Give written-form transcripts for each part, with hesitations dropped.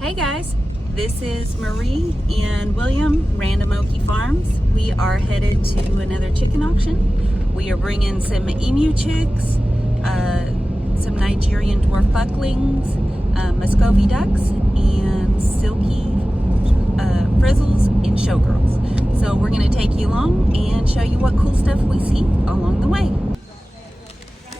Hey guys, this is Marie and William, Random Okie Farms. We are headed to another chicken auction. We are bringing some emu chicks, some Nigerian dwarf bucklings, Muscovy ducks, and silky frizzles and showgirls. So we're going to take you along and show you what cool stuff we see along the way.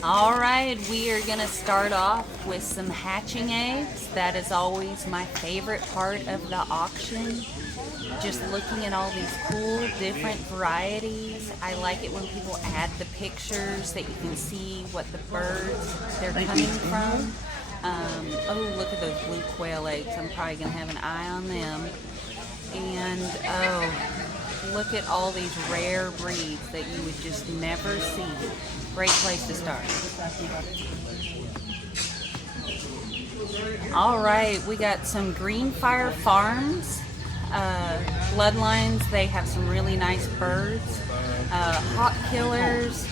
Alright, we are going to start off with some hatching eggs. That is always my favorite part of the auction. Just looking at all these cool different varieties. I like it when people add the pictures that you can see what the birds they're coming from. Oh, look at those blue quail eggs. I'm probably going to have an eye on them. And oh, look at all these rare breeds that you would just never see. Great place to start. All right, we got some Greenfire Farms bloodlines. They have some really nice birds. Hawk killers.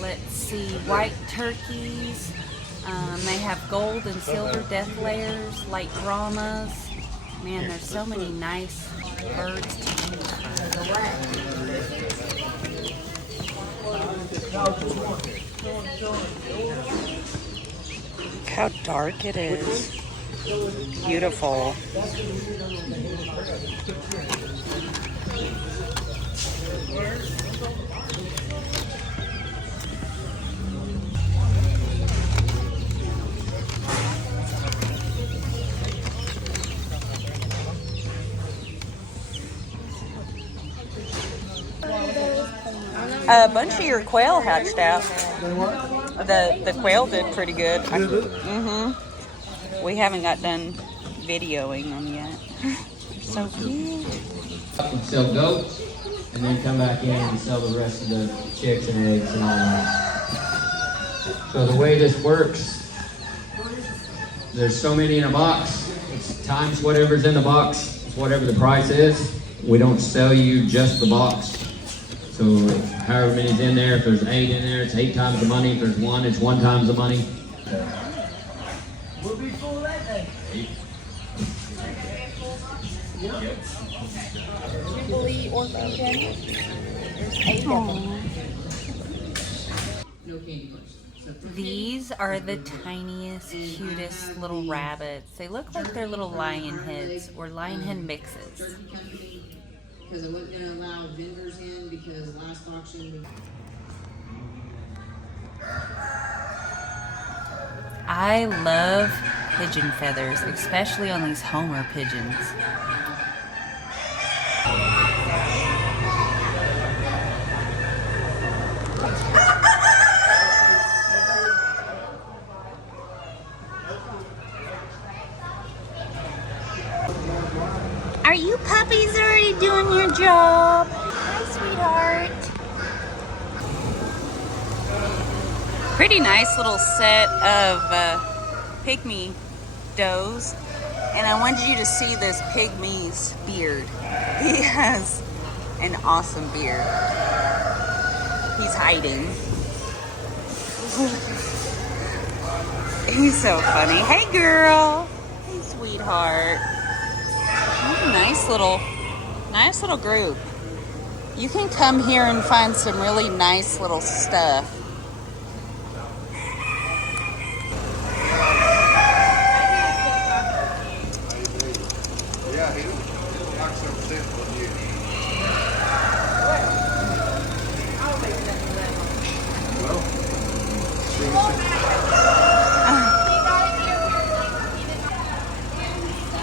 Let's see, white turkeys. They have gold and silver death layers, light Brahmas. Man, there's so many nice birds to choose from. Look how dark it is. Beautiful. A bunch of your quail hatched out. The quail did pretty good. We haven't got done videoing them yet. So cute. Sell goats, and then come back in and sell the rest of the chicks and eggs and all that. So the way this works, there's so many in a box. It's times whatever's in the box, it's whatever the price is. We don't sell you just the box. So however many's in there, if there's 8 in there, it's 8 times the money. If there's 1, it's 1 times the money. We'll be full that day. Jubilee Orphan Pen. There's 8 of them. These are the tiniest, cutest little rabbits. They look like they're little lion heads or lion head mixes. Because I wasn't going to allow vendors in because last auction. I love pigeon feathers, especially on these Homer pigeons. Are you puppies already doing your job? Hi, sweetheart. Pretty nice little set of pygmy does. And I wanted you to see this pygmy's beard. He has an awesome beard. He's hiding. He's so funny. Hey, girl. Hey, sweetheart. Nice little group. You can come here and find some really nice little stuff.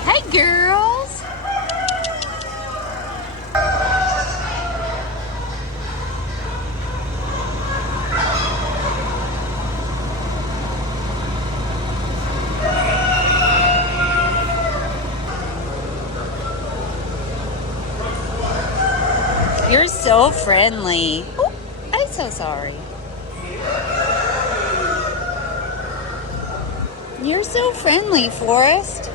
Hey, girls. You're so friendly. Oh, I'm so sorry. You're so friendly, Forrest.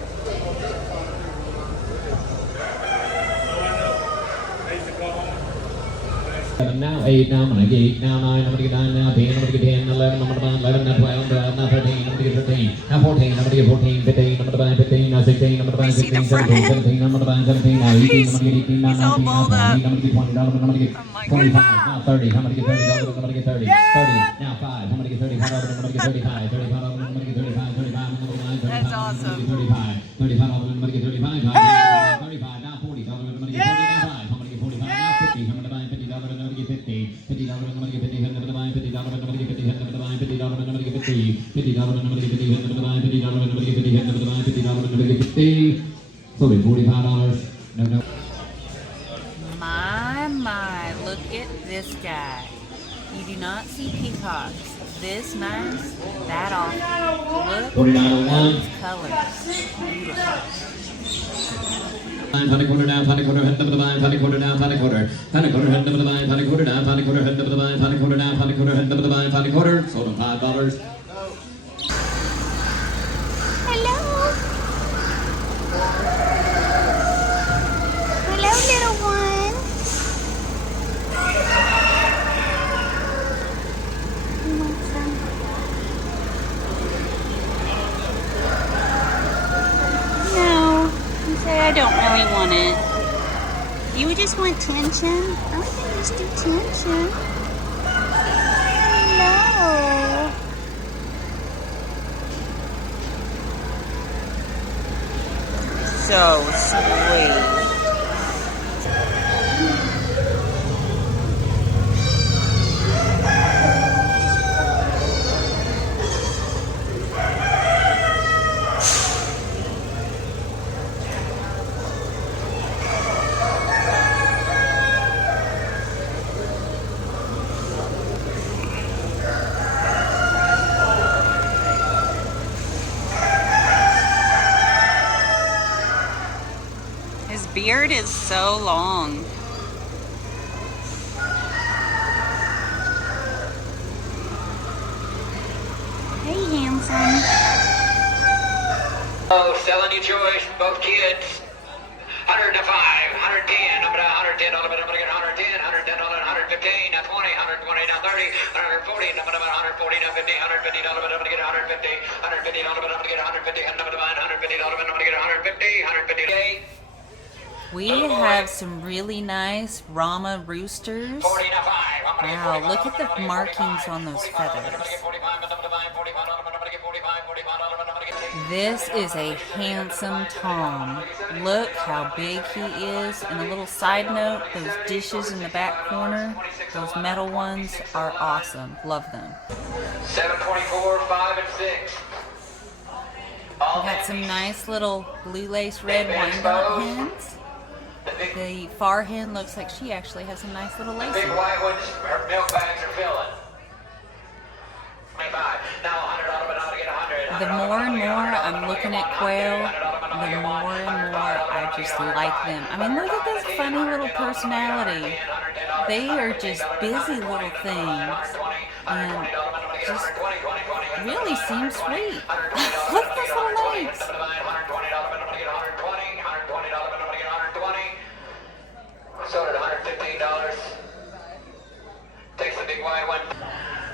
Now 8, now I'm going to get 8, now 9, I'm going to get 9, now 10, I'm going to get 10, 11, I'm going to buy 11, now 12, now 13, I'm going to get 13, now 14, I'm going to get 14, 15, I'm going to buy 15, now 16, 16, number We see the 17, front 17, end. 17, number 17, now 18, He's- I'm gonna get 18, now he's all 19, now balled 20, up. I'm gonna get 20, I'm gonna get I'm like, 25, goodbye. now 30, I'm gonna get 30, I'm gonna get 30, 30, now 5, I'm gonna get 35, I'm gonna get 35, 35, I'm gonna get 35, 35, I'm gonna get 35, That's I'm gonna awesome. get 35, 35, I'm gonna get 35, 35, now 40, I'm gonna get 40, now 5, I'm gonna get 45, now 50, I'm gonna buy $50, I'm gonna get 50, $50, I'm gonna get 50, I'm gonna buy $50, I'm gonna get 50, I'm gonna buy $50, I'm gonna get 50, $50, I'm gonna get 50, I'm gonna buy $50, I'm gonna get 50, I'm gonna buy $50, I'm gonna get 50, so be $45, no. My, look at this guy. You do not see peacocks this nice that often. Look 49.01. at those colors. Beautiful. Funny quarter down, funny quarter, head of the line, funny quarter down, funny quarter, head of the line, funny quarter down, funny quarter, head of the line, funny quarter down, funny quarter, head of the line, funny quarter, sold them $5. Hello. Hello, little one. You want some? No. You say I don't really want it. You just want tension? I can just do tension. Hello. So sweet. His beard is so long. Hey, handsome. Oh, selling your choice, both kids. 100 to 5, 110, I'm gonna $110, I'm gonna get $110, $110, $115, now 20, $120, now 30, $140, I'm gonna $140, now 50, $150, I'm gonna get $150, $150, I'm gonna get $150, I'm gonna buy $150, I'm gonna get $150, $150. We have some really nice Rama roosters. 40 to 5, I'm gonna get Wow, 45, look at the I'm gonna get markings 45, on those 45, I'm feathers. gonna get 45, I'm gonna buy 45, I'm gonna get 45, 45, I'm gonna get 50. This is a handsome Tom. Look how big he is. And a little side note, those dishes in the back corner, those metal ones, are awesome. Love them. 724, 5 and 6. We got some nice little blue lace red Wyandotte hens. The far hen looks like she actually has some nice little Big laces. white ones, her milk bags are filling. 25. Now 100 on them, and I'm gonna get 100. The more and more I'm looking at quail, the more and more I just like them. I mean, look at this funny little personality. They are just busy little things and just really seem sweet. Look at those little legs. Sold at $115. Takes the big wide one.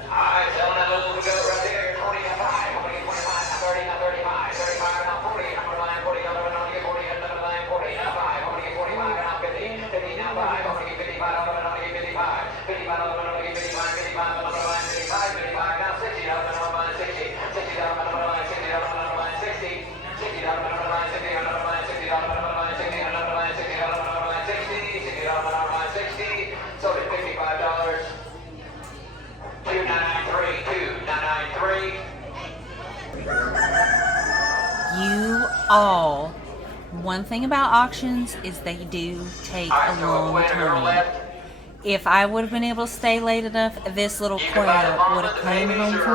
Alright, selling that little goat right there. 25. I'm gonna get 25, now 30, now 35, 35, now 40. I'm gonna buy $40, I'm gonna get 40, I'm gonna buy 40, now 5. I'm gonna get 45, now 50, 50, now 5. I'm gonna get 55, I'm gonna get 55, 55, I'm gonna get 55, 55, I'm gonna buy 55, 55, now 60, I'm gonna buy 60, 60, I'm gonna buy 60, I'm gonna buy 60, 60, I'm gonna buy 60, I'm gonna buy 60, I'm gonna buy 60, I'm gonna buy 60, I'm gonna buy 60, 60, I'm gonna buy 60, sold at $55. 2993, 2993. You all. One thing about auctions is they do take a long time. If I would have been able to stay late enough, this little quail would have come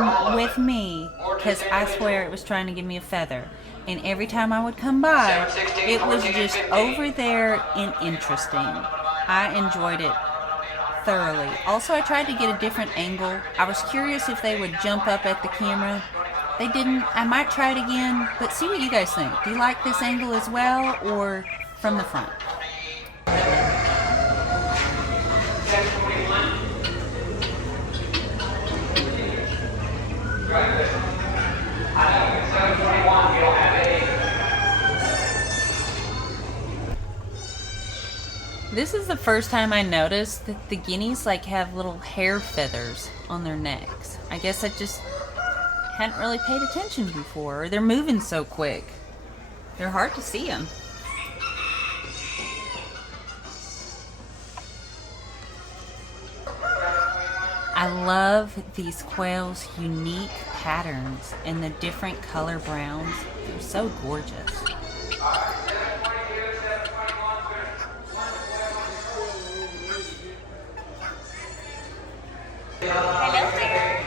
home with me, because I swear it was trying to give me a feather. And every time I would come by, it was just over there and interesting. I enjoyed it thoroughly. Also, I tried to get a different angle. I was curious if they would jump up at the camera. They didn't. I might try it again, but see what you guys think. Do you like this angle as well, or from the front? This is the first time I noticed that the guineas like have little hair feathers on their necks. I guess I just hadn't really paid attention before. They're moving so quick. They're hard to see them. I love these quails' unique patterns and the different color browns. They're so gorgeous. Hello there.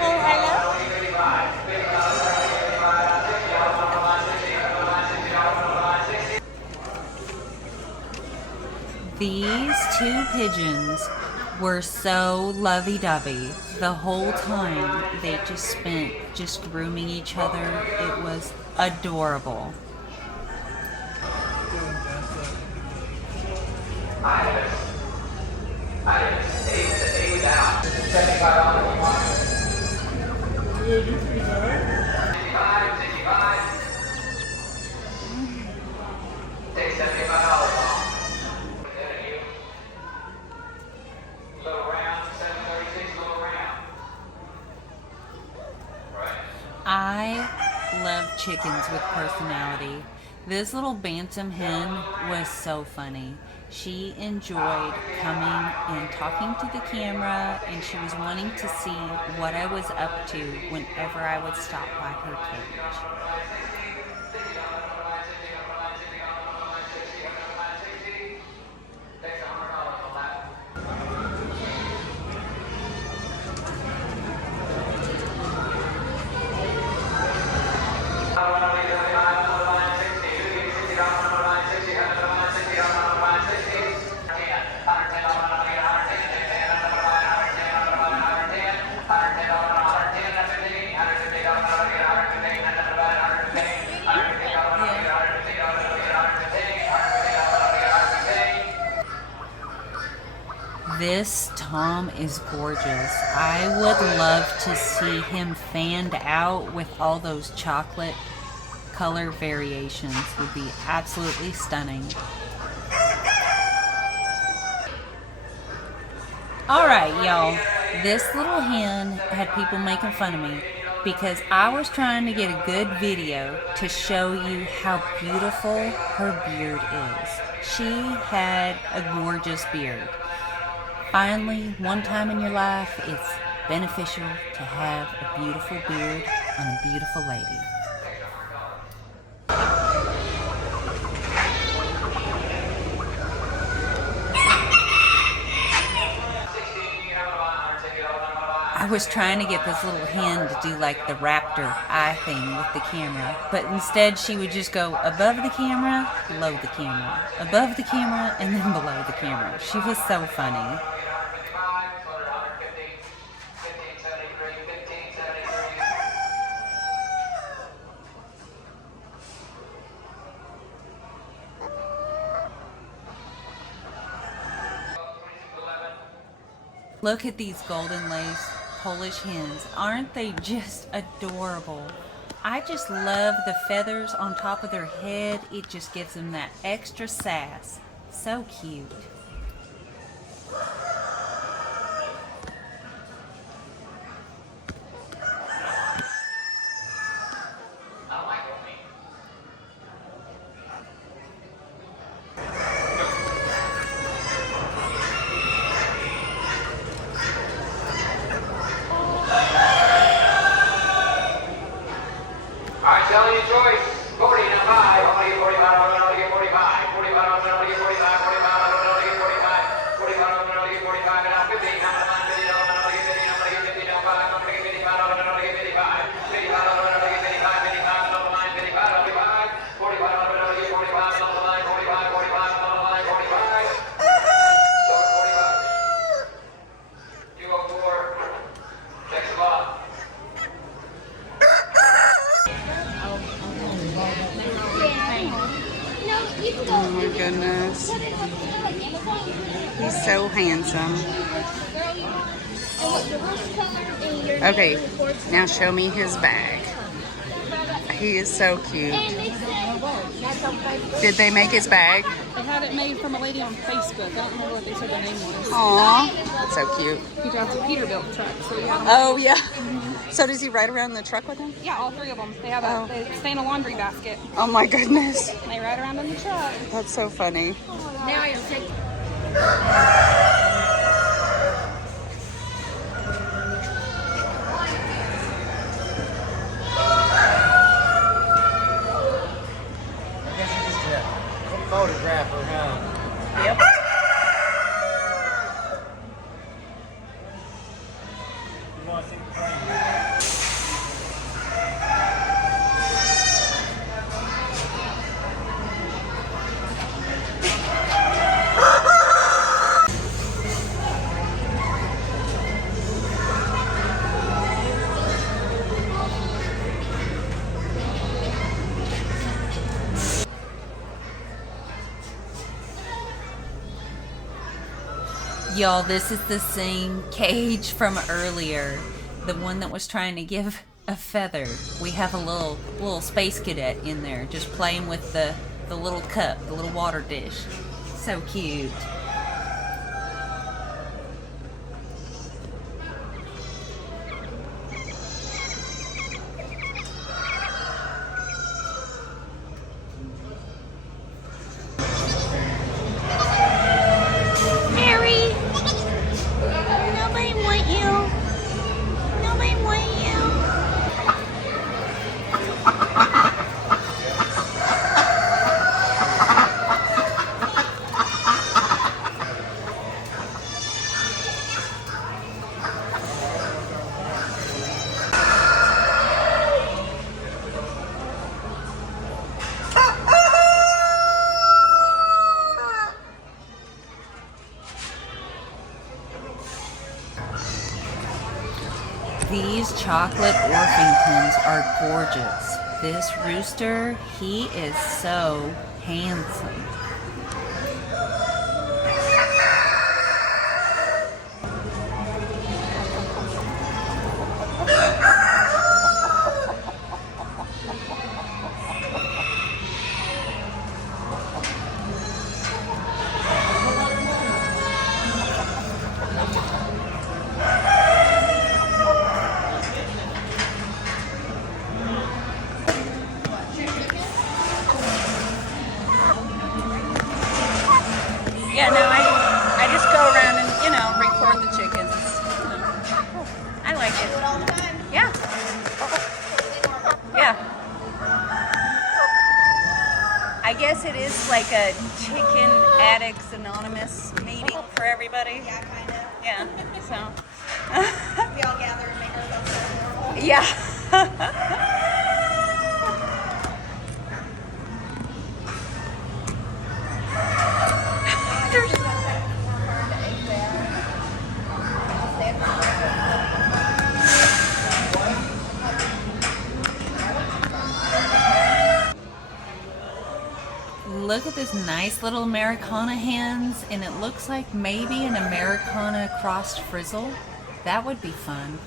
Oh, hello. These two pigeons were so lovey-dovey the whole time. They just spent just grooming each other. It was adorable. I love chickens with personality. This little bantam hen was so funny. She enjoyed coming and talking to the camera, and she was wanting to see what I was up to whenever I would stop by her cage. This Tom is gorgeous. I would love to see him fanned out with all those chocolate color variations. Would be absolutely stunning. Alright, y'all. This little hen had people making fun of me because I was trying to get a good video to show you how beautiful her beard is. She had a gorgeous beard. Finally, one time in your life, it's beneficial to have a beautiful beard on a beautiful lady. I was trying to get this little hen to do like the raptor eye thing with the camera, but instead she would just go above the camera, below the camera, above the camera, and then below the camera. She was so funny. Look at these golden lace Polish hens. Aren't they just adorable? I just love the feathers on top of their head. It just gives them that extra sass. So cute. Oh my goodness. He's so handsome. Okay, now show me his bag. He is so cute. Did they make his bag? They had it made from a lady on Facebook. I don't remember what they said the name was. Aw, that's so cute. Peter built the truck, so we had them. Oh, yeah. So does he ride around the truck with him? Yeah, all three of them. They have they stay in a laundry basket. Oh my goodness. And they ride around in the truck. That's so funny. Now I am taking. Photograph her, huh? Yep. You want to see the plane? Y'all, this is the same cage from earlier. The one that was trying to give a feather. We have a little space cadet in there just playing with the little cup, the little water dish. So cute. Harry! Nobody want you. Nobody want you. These chocolate Orpingtons are gorgeous. This rooster, he is so handsome. Yeah, no, I just go around and, record the chickens. I like it. Yeah. Yeah. I guess it is like a Chicken Addicts Anonymous meeting for everybody. Yeah, kind of. Yeah, so. We all gather and make ourselves feel normal. Yeah. Look at this nice little Americana hens, and it looks like maybe an Americana crossed frizzle. That would be fun.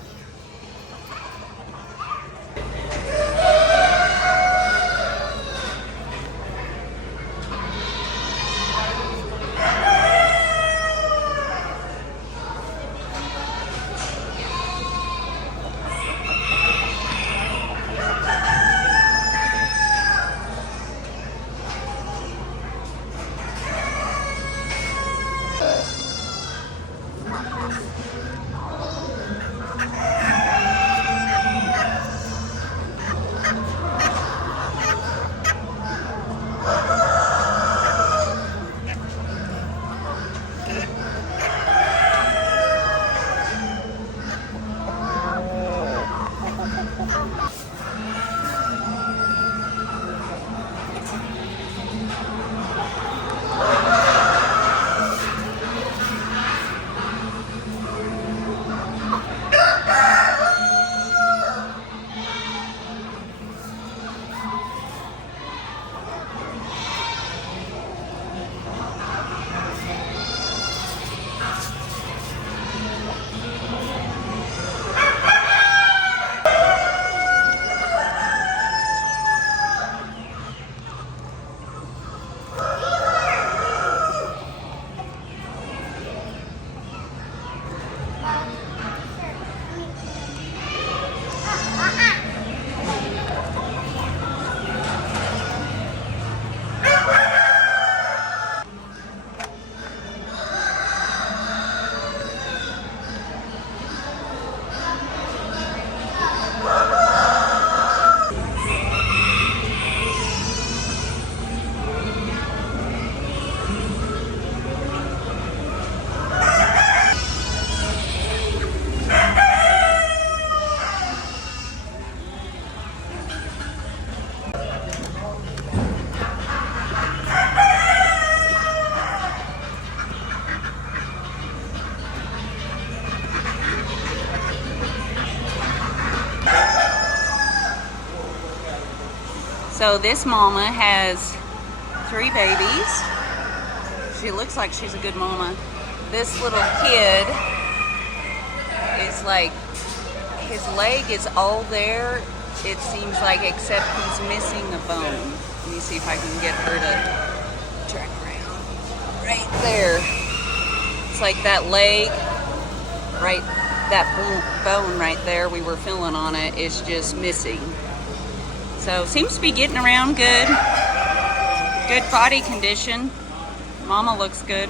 So this mama has 3 babies. She looks like she's a good mama. This little kid is like, his leg is all there, it seems like, except he's missing a bone. Let me see if I can get her to turn around. Right there. It's like that leg, right, that bone right there we were feeling on it is just missing. So seems to be getting around good. Good body condition. Mama looks good.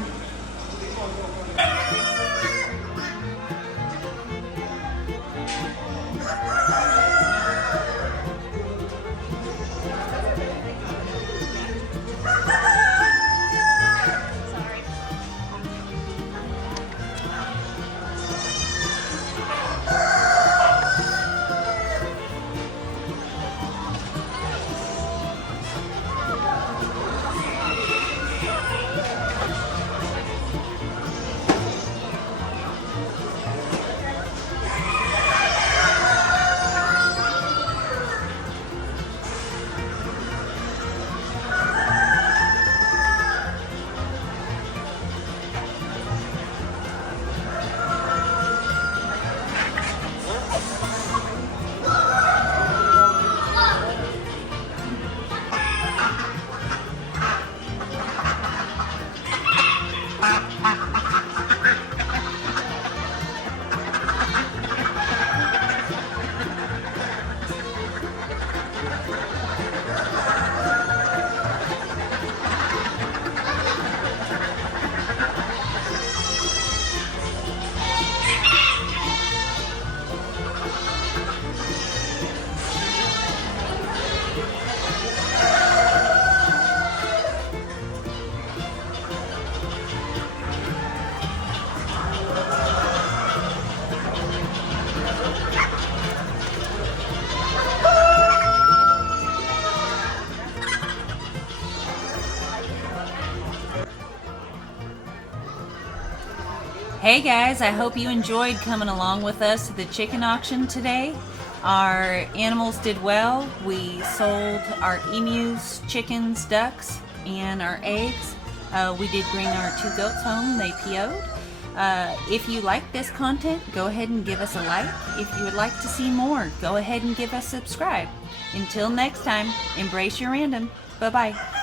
Hey guys, I hope you enjoyed coming along with us to the chicken auction today. Our animals did well. We sold our emus, chickens, ducks, and our eggs. We did bring our 2 goats home. They PO'd. If you like this content, go ahead and give us a like. If you would like to see more, go ahead and give us a subscribe. Until next time, embrace your random. Bye-bye.